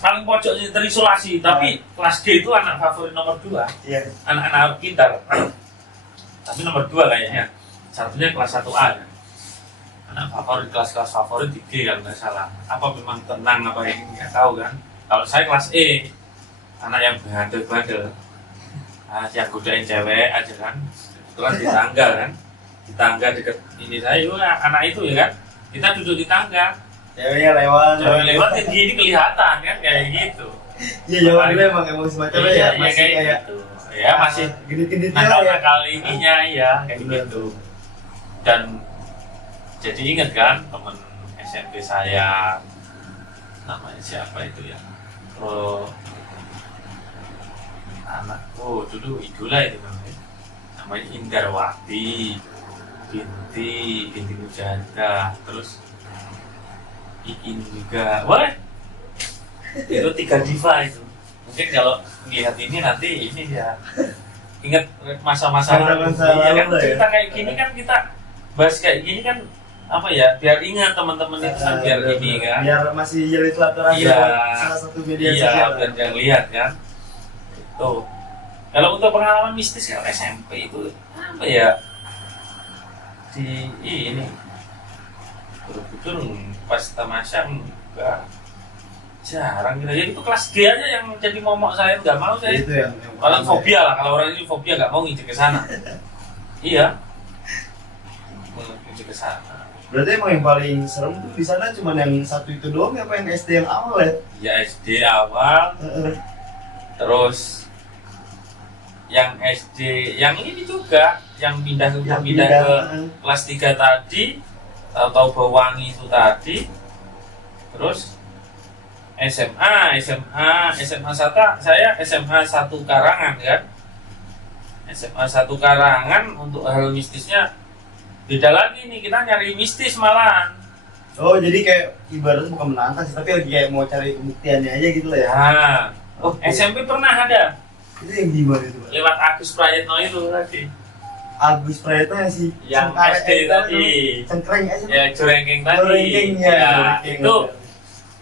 paling pojok terisolasi. Tapi kelas D itu anak favorit nomor 2. Iya. Anak-anak pintar tapi nomor 2 kayaknya, satunya kelas 1A ya. Anak favorit, kelas-kelas favorit di G kalau nggak salah. Apa memang tenang apa ini nggak tahu kan. Kalau saya kelas E, anak yang bandel-bandel, yang godain cewek aja kan. Kebetulan di tangga kan, di tangga deket ini saya juga anak itu ya kan. Kita duduk di tangga, cewek lewat ini kelihatan kan kayak gitu. Iya, zaman dulu emang semacamnya ya, masih kayak gitu. Ya masih gini-gini nakal ininya ya kayak gitu. Dan jadi ingat kan temen SMP saya, namanya siapa itu ya, anakku dulu idola itu namanya Indarwati binti Mujahada, terus Iin juga. Wah, itu 3 diva itu. Mungkin kalau lihat ini nanti ini ya ingat masa-masa lalu ya kan, cerita kayak gini kan, kita bahas kayak gini kan apa ya, biar ingat teman-teman itu kan, biar ini kan, biar masih jadi silaturahmi. Salah satu media sosial biar yang lihat kan. Tuh, kalau untuk pengalaman mistis kalau SMP itu apa ya, di ini betul-betul pas tamasya enggak, jarang gitu ya. Itu kelas G aja yang jadi momok saya, nggak mau saya. Itu yang orang fobia lah, kalau orang ini fobia nggak mau nginjek ke sana. Iya, nginjek ke sana. Berarti emang yang paling serem tuh di sana cuma yang satu itu doang, apa yang SD yang awal ya? Ya SD awal, terus yang SD yang ini juga, yang pindah ke kelas 3 tadi, tahu Bawangi itu tadi, terus SMA 1, saya SMA 1 Karangan kan. SMA 1 Karangan untuk hal mistisnya beda lagi nih, kita nyari mistis malahan. Oh, jadi kayak ibaratnya bukan menantang sih, tapi lagi kayak mau cari pembuktiannya aja gitu lah ya. Nah, SMP pernah ada. Itu yang gimana itu, Pak? Lewat Agus Prayitno itu tadi. Agus Prayoto yang si yang SD tadi, cengkreng SD. ya Jorengking tadi, Jorengking, ya, Jorengking. itu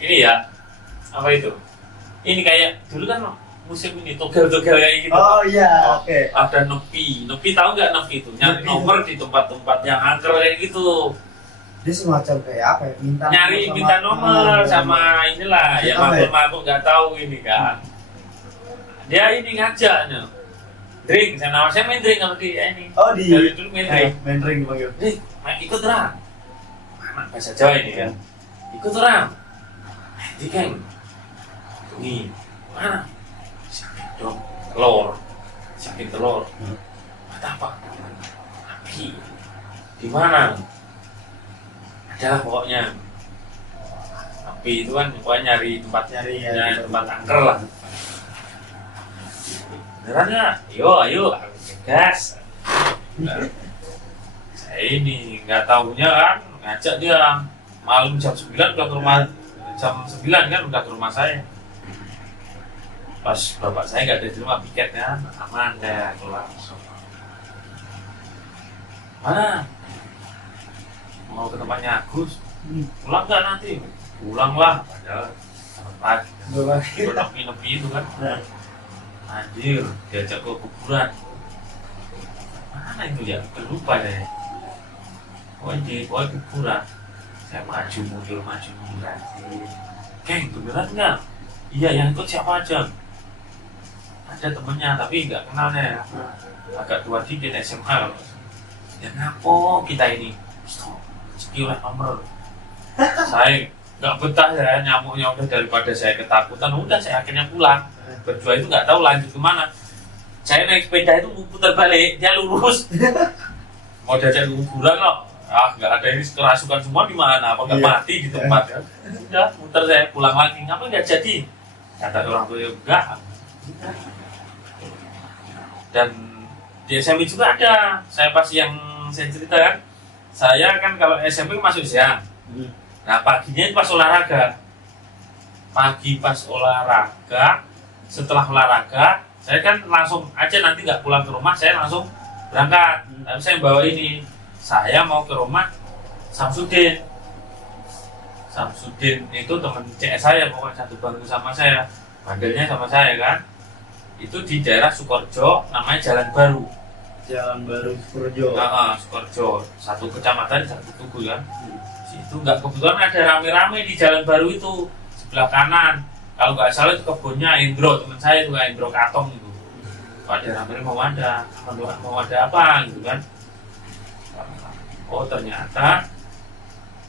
ini ya apa itu? Ini kayak dulu kan musim ini togel-togel kayak gitu. Oh iya, oke. Ada nepi tahu nggak nepi itu? Nyari Nepi. nomor di tempat-tempat yang angker kayak gitu. Dia semacam kayak apa ya? Minta nomor sama inilah ya apa ya? mabuk nggak tahu ini kan. Dia ini ngajaknya. Drink, saya main drink sama dia ini. Oh di. Dari dulu main drink. Main drink dipanggil. Ikut orang. Mana bahasa Jawa ini kan? Ikut orang. Di kan. Nih, mana? Siapin dong telur. Siapin telur. Ada apa? Api. Di mana? Adalah pokoknya. Api itu kan pokoknya nyari tempat angker lah. Beneran ya? Ayo, gas. Saya ini nggak tahunya kan, ngajak dia malam jam 9 udah ke rumah, jam 9 kan udah ke rumah saya. Pas bapak saya nggak ada di rumah piketnya, aman deh keluar. Mana? Mau ke tempatnya Agus? Pulang nggak nanti? Pulang lah, padahal pagi. Nepi itu kan. Anjir, diajak ke kuburan. Mana itu ya? Lupa deh. Pokoknya kuburan. Saya maju mundur. Geng, beneran nggak? Iya, yang ikut siapa aja? Ada temennya, tapi nggak kenal ya. Agak tua dikit SMA. Ya ngapo kita ini? Stop, sekilas nomor. Saya nggak betah ya, nyamuknya udah daripada saya ketakutan. Udah saya akhirnya pulang. Berdua itu nggak tahu lanjut kemana. Saya naik sepeda itu putar balik, dia lurus. Mau diajak ke kuburan loh. Nggak ada ini kerasukan semua di mana? Apa nggak mati di tempat? Udah muter saya pulang lagi. Ngapa nggak jadi? Kata orang tua enggak. Dan di SMP juga ada. Saya pas yang saya cerita kan, saya kan kalau SMP masuk siang. Nah paginya itu pas olahraga. Pagi pas olahraga. Setelah olahraga, saya kan langsung aja nanti nggak pulang ke rumah, saya langsung berangkat. Tapi saya bawa ini, saya mau ke rumah Samsudin. Samsudin itu teman CS saya, pokoknya satu bangku sama saya, bandelnya sama saya kan. Itu di daerah Sukorejo, namanya Jalan Baru. Jalan Baru Sukorejo. Sukorejo, satu kecamatan, satu tugu kan. Situ nggak kebetulan ada rame-rame di Jalan Baru itu sebelah kanan. Kalau nggak salah itu kebunnya Indro, teman saya itu Indro Katong itu. Ada rame mau ada apa gitu kan? Oh ternyata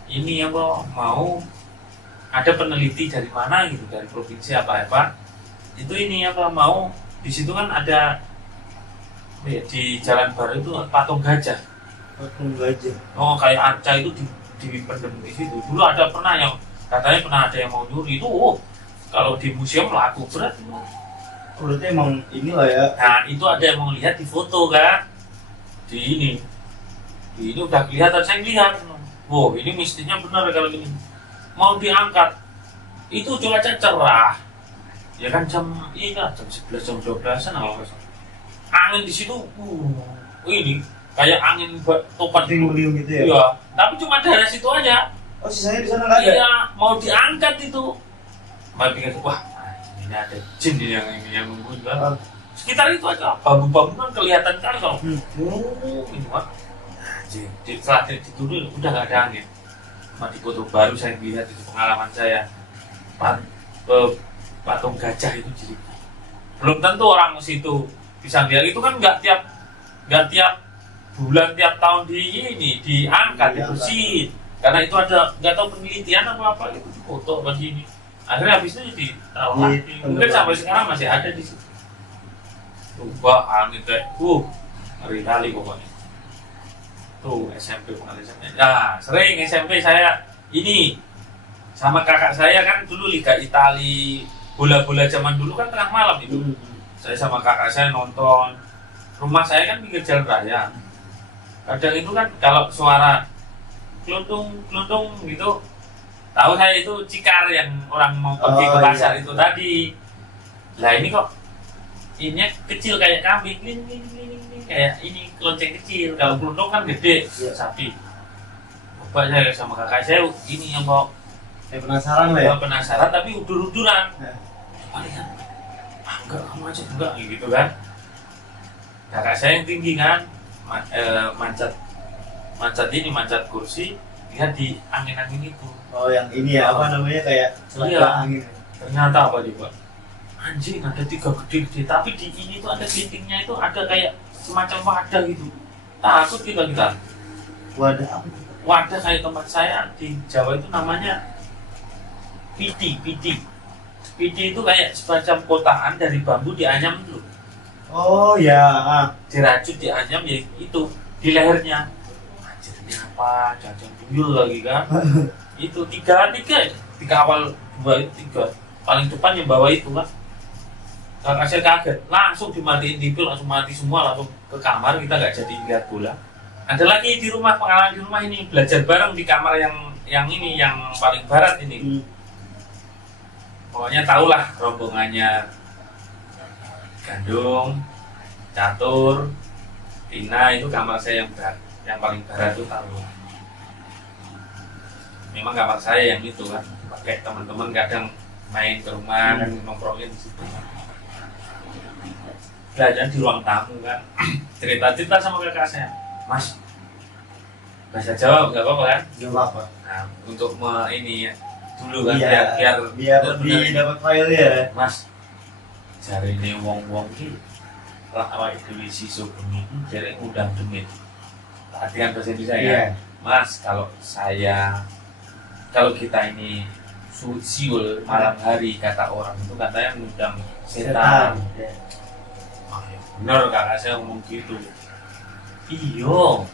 ini apa mau ada peneliti dari mana gitu, dari provinsi apa itu ini apa mau di situ kan ada di Jalan Baru itu patung gajah. Oh kayak arca itu di pendem di situ. Dulu ada pernah yang katanya pernah ada yang mau nyuri itu. Kalau di museum laku berat. Berarti emang inilah ya. Nah itu ada yang mau lihat di foto kan. Di ini udah kelihatan, saya lihat. Wow ini mistisnya benar kalau gini. Mau diangkat. Itu cuaca cerah. Ya kan jam 11 jam 12an kalau angin di situ. Ini kayak angin topan liung gitu ya. Iya. Tapi cuma daerah situ aja. Oh sisanya di sana nggak ada. Iya mau diangkat itu. Saya pikir, wah ini ada jin yang nungguin kan. Sekitar itu aja, bambu-bambu kan kelihatan kan kalau ini kan. Setelah diturun udah nggak ada angin. Cuma di foto baru saya lihat itu pengalaman saya. Patung gajah itu jadi belum tentu orang situ bisa lihat itu kan nggak tiap bulan tiap tahun diangkat dibersihin karena itu ada nggak tahu penelitian apa gitu foto begini. Akhirnya habis itu ditaruh lagi. Mungkin sampai sekarang masih ada di situ. Coba angin kayak, ngeri kali pokoknya. Tuh SMP pengalaman. Ya sering SMP saya ini sama kakak saya kan dulu Liga Itali bola-bola zaman dulu kan tengah malam itu. Saya sama kakak saya nonton. Rumah saya kan pinggir jalan raya. Kadang itu kan kalau suara keluntung gitu. Tahu saya itu cikar yang orang mau pergi ke pasar itu tadi. Lah ini kok ini kecil kayak kambing, ini kayak ini lonceng kecil. Kalau keluntung kan gede, sapi. Bapak saya sama kakak saya ini yang bawa. Saya penasaran lah ya. Penasaran tapi udur-uduran. Coba lihat. Enggak, kamu aja enggak gitu kan. Kakak saya yang tinggi kan, mancat kursi, dia di angin-angin itu. Oh yang ini ya, apa namanya kayak celana angin. Ternyata apa juga? Anjing ada 3 gede-gede, tapi di ini tuh ada pintingnya itu ada kayak semacam wadah gitu. Takut kita. Wadah apa? Wadah kayak tempat saya di Jawa itu namanya piti. Piti itu kayak semacam kotaan dari bambu dianyam dulu. Oh ya, Dirajut dianyam ya itu di lehernya. Anjir ini apa? Jajan tuyul lagi kan? Itu tiga awal 2 3 paling depan yang bawa itu kan. Kakak saya kaget, langsung dimatiin TV, langsung mati semua, langsung ke kamar, kita nggak jadi lihat bola. Ada lagi di rumah, pengalaman di rumah ini, belajar bareng di kamar yang ini, yang paling barat ini. Pokoknya tahulah rombongannya Gandung, Catur, Tina, itu kamar saya yang paling barat itu tahu. Memang kamar saya yang itu kan, pakai teman-teman kadang main ke rumah kan nongkrongin di situ. Belajar di ruang tamu kan, cerita sama kakak saya, Mas, bahasa Jawa nggak apa-apa kan? Nggak apa-apa. Nah, untuk ini ya, dulu kan, biar lebih dapat file ya. Mas, cari ini wong-wong ki, lah awak itu isi sugeng itu cari udang demit. Perhatikan bahasa Indonesia ya, Mas, kalau kita ini siul malam hari kata orang itu katanya ngundang setan. Bener kakak saya ngomong gitu. Iyo,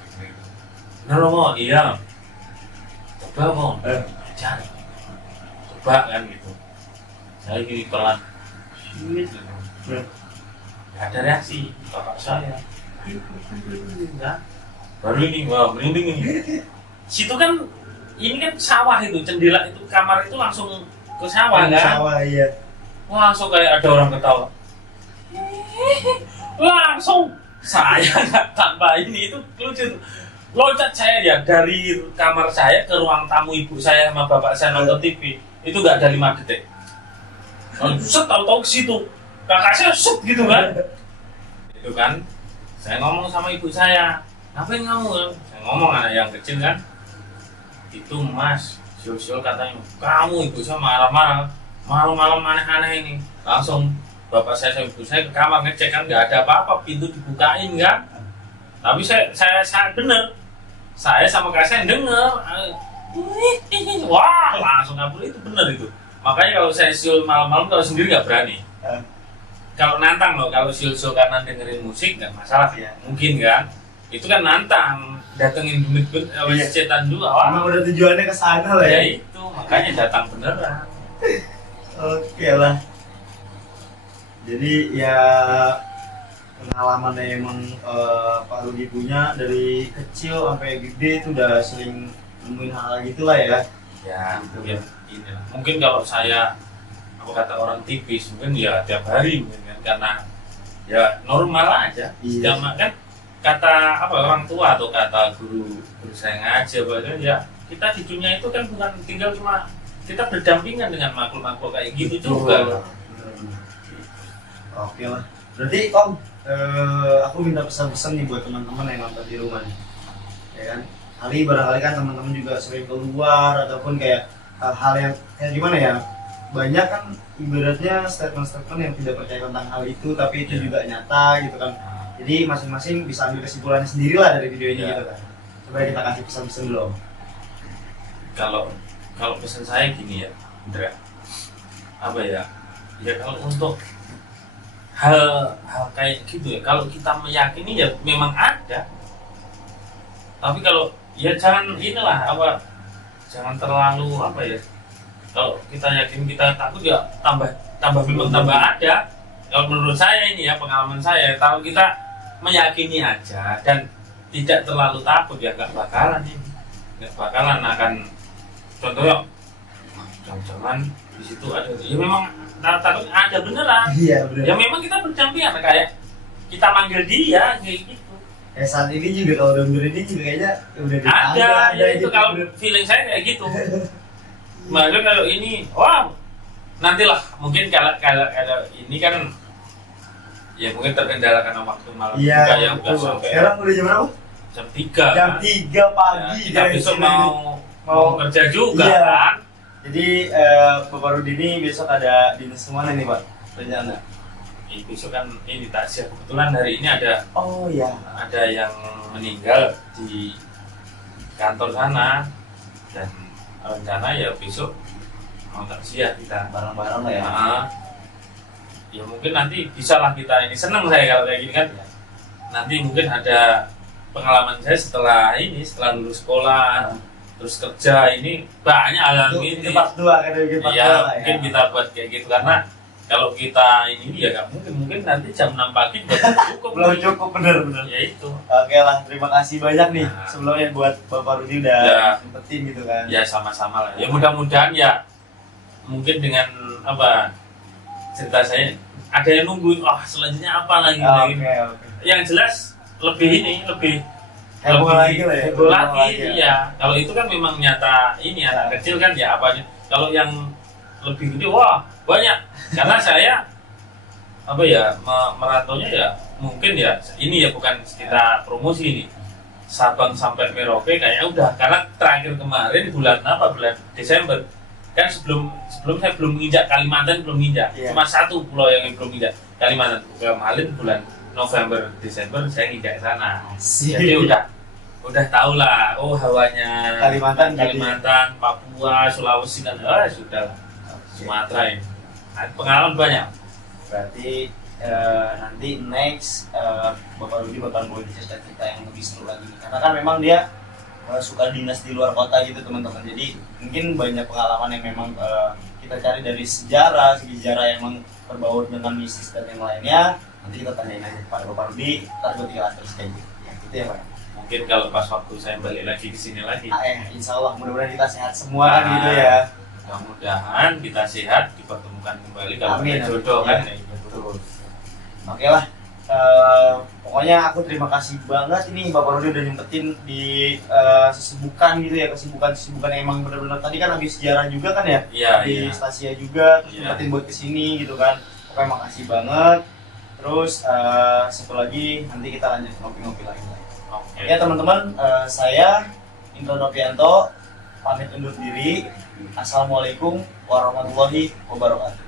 bener mau iya. Coba mau, cari. Coba kan gitu. Saya gini pelan, gak ada reaksi kakak saya. Enggak. Baru ini, wah merinding ini. Situ kan, ini kan sawah itu, jendela itu, kamar itu langsung ke sawah kan? Sawah iya. Wah, langsung kayak ada orang ketawa. Langsung saya nggak tanpa ini itu lucu, loncat saya ya dari kamar saya ke ruang tamu ibu saya sama bapak saya nonton TV itu nggak ada 5 detik. Set tahu-tahu ke situ kakak saya set gitu kan. Itu kan saya ngomong sama ibu saya, ngapain kamu? Saya ngomong anak yang kecil kan, itu Mas siul-siul katanya kamu. Ibu saya marah-marah, malam-malam aneh-aneh ini. Langsung bapak saya sama ibu saya ke kamar ngecek kan nggak ada apa-apa, pintu dibukain kan. Tapi saya bener, saya sama kakak saya denger, wah langsung kabur, itu bener itu. Makanya kalau saya siul malam-malam kalau sendiri nggak berani. Kalau nantang loh, kalau siul-siul karena dengerin musik nggak masalah ya, mungkin kan. Itu kan nantang, datengin demit-demit setan dulu. Emang udah tujuannya ke sana lah ya. Ya itu, makanya datang beneran. Oke lah. Jadi ya pengalamannya emang Pak Rudi punya dari kecil sampai gede itu udah sering nemuin hal gitulah ya. Ya, mungkin ini lah. Mungkin kalau saya, apa kata orang tipis, mungkin ya tiap hari mungkin kan, karena ya normal aja. Iya. Kan kata apa orang tua atau kata guru saya ngaji bahkan ya kita di dunia itu kan bukan tinggal cuma kita berdampingan dengan makhluk-makhluk kayak gitu juga. Oke lah. Berarti Om, aku minta pesan-pesan nih buat teman-teman yang nonton di rumah nih. Ya kan? Barangkali kan teman-teman juga sering keluar ataupun kayak hal-hal yang kayak gimana ya? Banyak kan ibaratnya statement-statement yang tidak percaya tentang hal itu, tapi itu juga nyata gitu kan. Jadi masing-masing bisa ambil kesimpulannya sendiri lah dari video ini gitu kan. Coba kita kasih pesan-pesan dulu Om. Kalau pesan saya gini ya, Indra. Apa ya? Ya kalau untuk hal kayak gitu ya, kalau kita meyakini ya memang ada, tapi kalau ya jangan inilah apa, jangan terlalu apa ya, kalau kita yakin kita takut ya tambah memang tambah ada. Kalau menurut saya ini ya pengalaman saya, kalau kita meyakini aja dan tidak terlalu takut ya nggak bakalan akan, contohnya jangan di situ ada ya memang takut ada ada beneran. Iya benar. Ya memang kita berdampingan kayak kita manggil dia kayak gitu. Saat ini juga kalau udah ini juga kayaknya udah Ada ya itu gitu, kalau bener. feeling saya kayak gitu. Makanya kalau ini, wow, nantilah mungkin kalau ini kan ya mungkin terkendala karena waktu malam Iya, juga yang udah betul. sampai Sekarang udah jam berapa? jam 3 Jam kan. 3 pagi. Ya, kita guys. besok Ini. mau kerja juga Iya. kan. Jadi Bapak Rudi ini besok ada dinas kemana nih Pak? Rencana? Besok kan ini takziah, kebetulan hari ini Oh ya. ada yang meninggal di kantor sana dan rencana ya besok mau takziah kita Barang-barang lah ya. Nah, ya mungkin nanti bisa lah kita ini seneng saya kalau kayak gini kan nanti mungkin ada pengalaman saya setelah lulus sekolah terus kerja ini banyak hal ini Itu part 2 kan bikin part 2 ya lah mungkin ya. kita buat kayak gitu karena kalau kita ini ya nggak mungkin nanti jam 6 pagi belum cukup Belum cukup bener-bener. ya itu Oke lah, terima kasih banyak nih Nah. sebelumnya buat Bapak Rudi udah Ya. sempetin gitu kan. ya sama-sama lah ya mudah-mudahan ya mungkin dengan apa cerita saya ada yang nungguin selanjutnya apa lagi lagi. Oke, oke. Yang jelas lebih Heboh lagi lah ya. heboh lagi ya. iya kalau itu kan memang nyata ini anak kecil kan ya apanya kalau yang lebih gede wah banyak karena saya apa ya merantaunya ya mungkin ya ini ya bukan kita promosi ini Sabang sampai Merauke kayaknya udah karena terakhir kemarin bulan Desember kan sebelum saya belum menginjak Kalimantan belum menginjak Iya. cuma satu pulau yang belum menginjak Kalimantan kemarin bulan November Desember saya nginjak sana Asik. jadi udah tahu lah hawanya Kalimantan Papua Sulawesi dan sudah lah. Sumatera ini pengalaman banyak Berarti nanti next Bapak Rudi bakal bawa cerita yang lebih seru lagi nih. Karena kan memang dia suka dinas di luar kota gitu teman-teman. Jadi mungkin banyak pengalaman yang memang kita cari dari sejarah yang memang berbaur dengan mistis dan yang lainnya. Nanti kita tanyain aja kepada Bapak Rudi, ntar gue tinggal terus kayak gitu. Ya gitu ya Pak. mungkin kalau pas waktu saya balik lagi ke sini lagi Insya Allah mudah-mudahan kita sehat semua kan gitu ya. mudah-mudahan kita sehat dipertemukan kembali kalau Amin, ada jodoh amin. kan Ya. ya, gitu. Betul. Oke lah. Pokoknya aku terima kasih banget ini Bapak Rudi udah nyempetin di kesibukan gitu ya, kesibukan yang emang benar-benar tadi kan habis sejarah juga kan ya, Iya, di iya. Stasia juga terus Iya. nyempetin buat kesini gitu kan. Pokoknya makasih banget. Terus satu lagi nanti kita lanjut ngopi-ngopi lagi. Oke. Ya teman-teman, saya Indro Novianto pamit undur diri. Assalamualaikum warahmatullahi wabarakatuh.